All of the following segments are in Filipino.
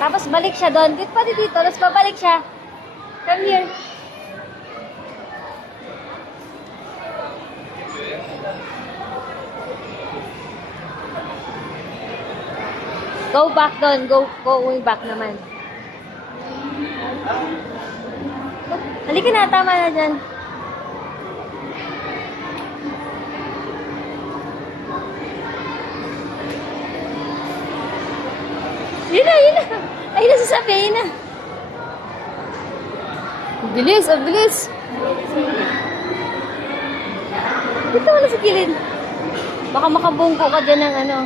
Tapos balik siya doon. Dito pa dito. Tapos babalik siya. Come here. Go back doon. Going back naman. Halika na. Tama na dyan. Yun na, yun na. Ay, nasasabi, yun na. Ang bilis, ang bilis. Dito wala sa kilid. Baka makabungko ka dyan ng ano.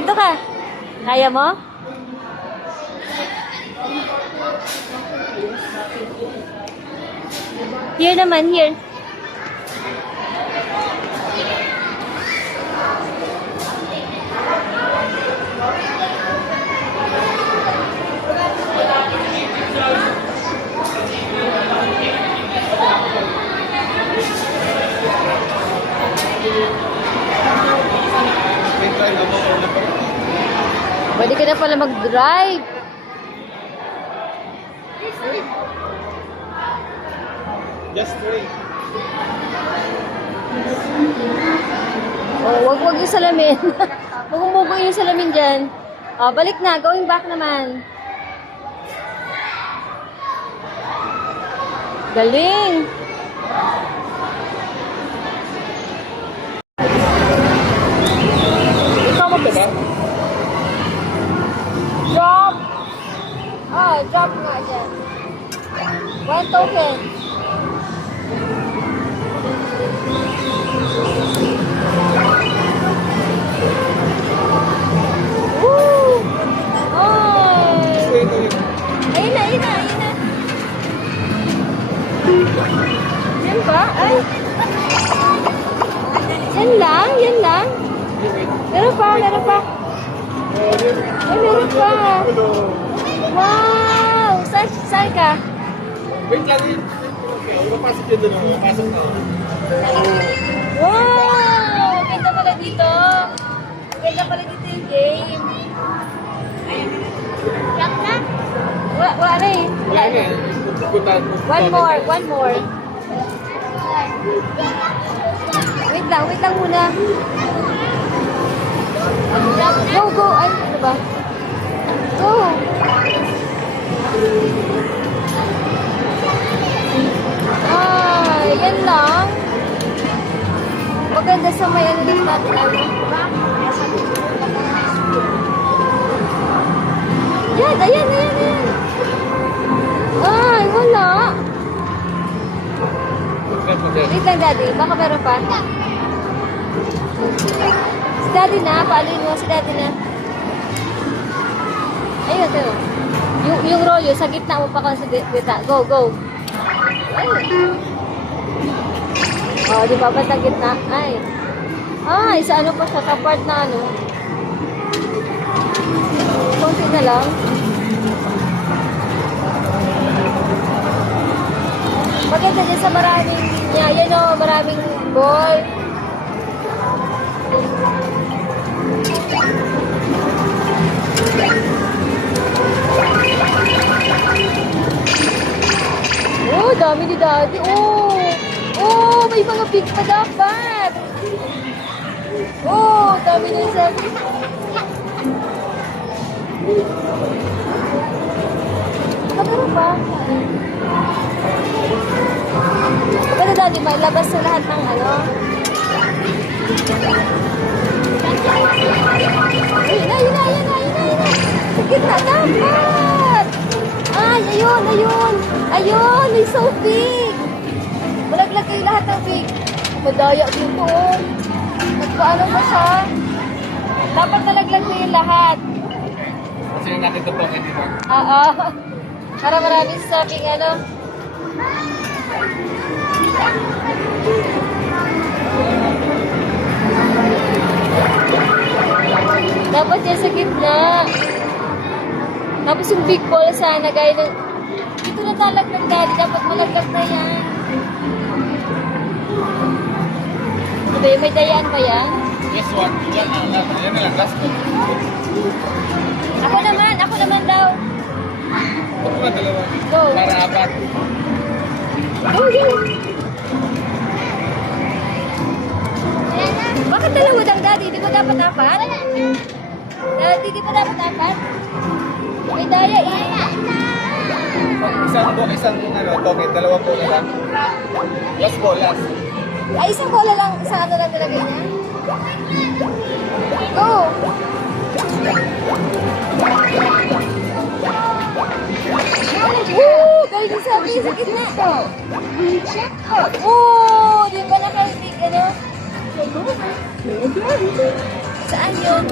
Dito ka. Kaya mo? Here naman, here. Pwede ka na pala mag-drive. Just wait. Oh, wag yung salamin. Bugong-bugong yung salamin dyan. Oh, balik na. Going back naman. Galing. Ikaw mo ba? Drop. Oh, drop nga dyan. 1 token. Woo! Oh! Ayun na, ayun na, ayun na. Yan ba? Ay! Yan lang, yan lang. Meron pa, meron pa. Ay, meron pa. Wow! Saan ka? Wait lang yun. Mapasok yun doon. Mapasok na. Wow! Maganda pala dito. Maganda pala dito yung game. Yak na? Wala na eh. Wala na eh. One more. Wait lang muna. Go. Ay, ano ba? Go. Ah, yan lang. Maganda sa may ano ng natin. Yan, ayan. Ay, wala. Wait lang, Daddy. Baka meron pa. Si Daddy na. Paaluin mo. Si Daddy na. Ayun, ito. Yung rolyo, sa gitna mo pa kung sa gitna. Go. Ayun. Oh, di ba ba sa gitna? Ay, sa ano pa siya? Sa part na ano. Konti na lang. Maganda dyan sa maraming linya. Yan o, maraming ball. Oh, dami ni Daddy. Oh, may mga pig pa dapat. Oh, dami ni Daddy. Meron pa. Pero Daddy, mailabas sa lahat ng ano. Ayun na. Sakit na dapat. Ayun, may so big. Malaglag kayo lahat ng big. Madaya dito, oh. Nagpaano ba siya? Dapat nalaglag na yung lahat. Kasi yung natin ito po, hindi ba? Oo. Para maraming shopping, ano. Dapat yan sa gitna. Tapos yung big ball sana, gaya ng... Dito na talaglag daddy. Dapat malaglag na yan. Sabi, may dayaan ba yan? Yes, one. Yan na lang. Last one. Ako naman daw. Ito pa, dalawa. Go. Para apat. Bakit dalawa lang daddy? Di ba dapat apat? Daddy, di ba dapat apat? May daya eh. Isang token. Dalawa po na lang. Last po, last. Ay, isang bola lang. Isang ano lang nilagay niya. Go! Woo! Galing yung sabi sa gitna. Oo! Di ba nakainig, ano? Saan yun?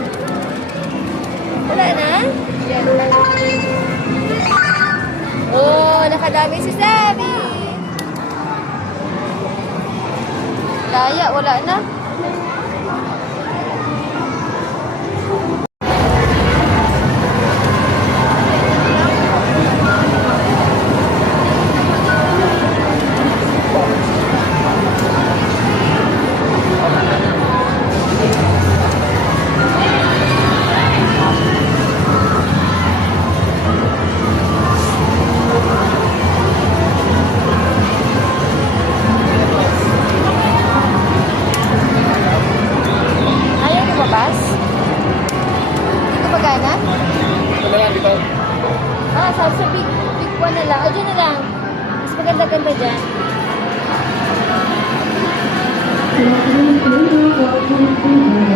Wala na? Oh, nakadami si Sabi. Daya, wala na. Ayaw lumabas? Hindi ko magana? Ito na lang dito. Sa big one na lang. O, dyan na lang. Mas maganda-ganda dyan.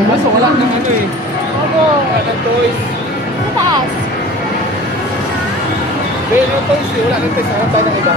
Kaso wala nang ano eh. Opo. Wala nang toys. Sa taas. Dahil yung toys eh. Wala nang toys. Harap tayo ng iba.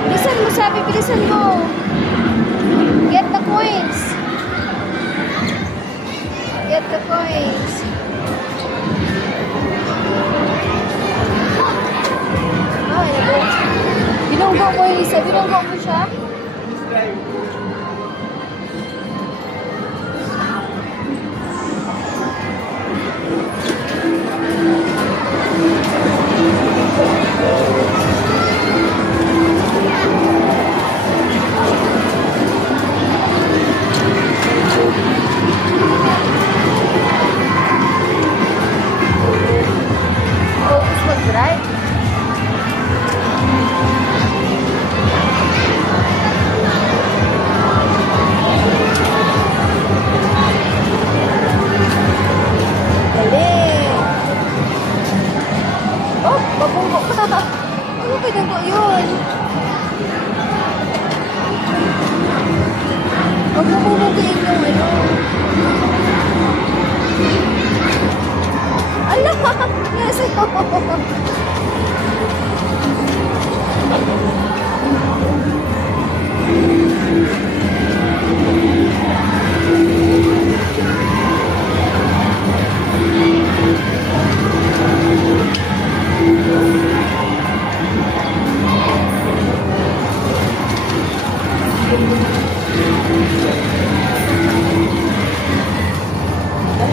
Bilisan mo, Sabi. Bilisan mo. Get the coins. Get the coins. Ay, naku. Binunggo mo, Elisa. Binunggo mo siya. Focus mag-drive. Galing. Oh, babunggo ka. Ano pinanggo yun? Huwag mo bubungguin yung ano. Ala! Yes, ito.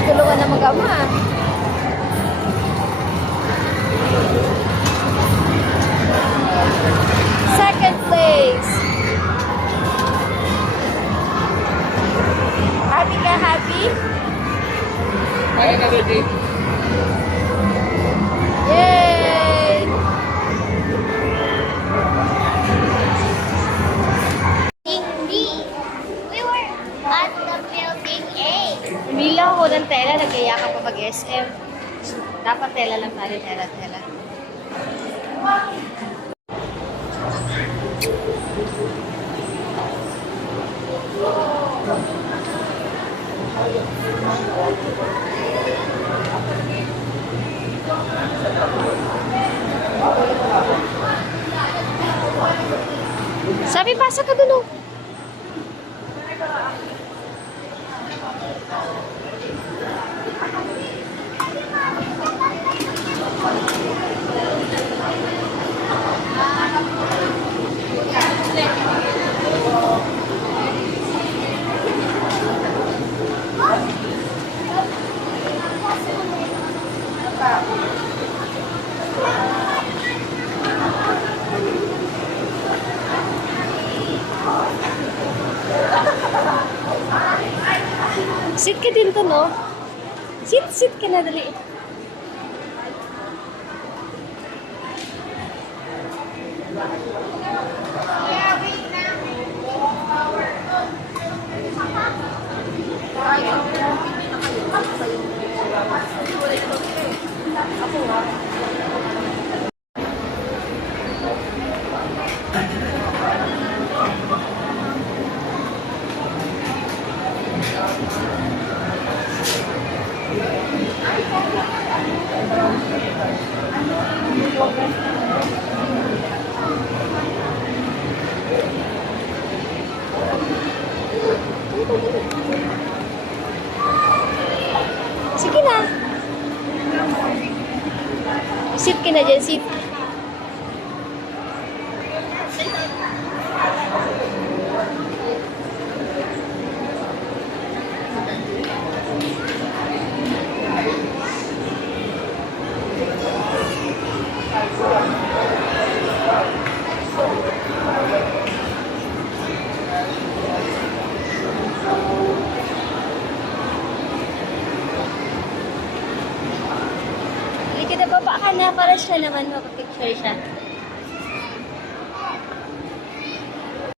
Tulungan na mag-ama. Second place. Happy ka, happy? Kaya another date. Yay! We were at the building A. Pumila ako ng tela, nagkaya ka pa mag-SM. Dapat tela lang tayo, tela. Mababasa ka dun, oh. Sit ka din to, no? Sit ka na, dali. Sige na. Sit ka na dyan, sit. Halika na, baba ka na para siya naman mapapicture siya.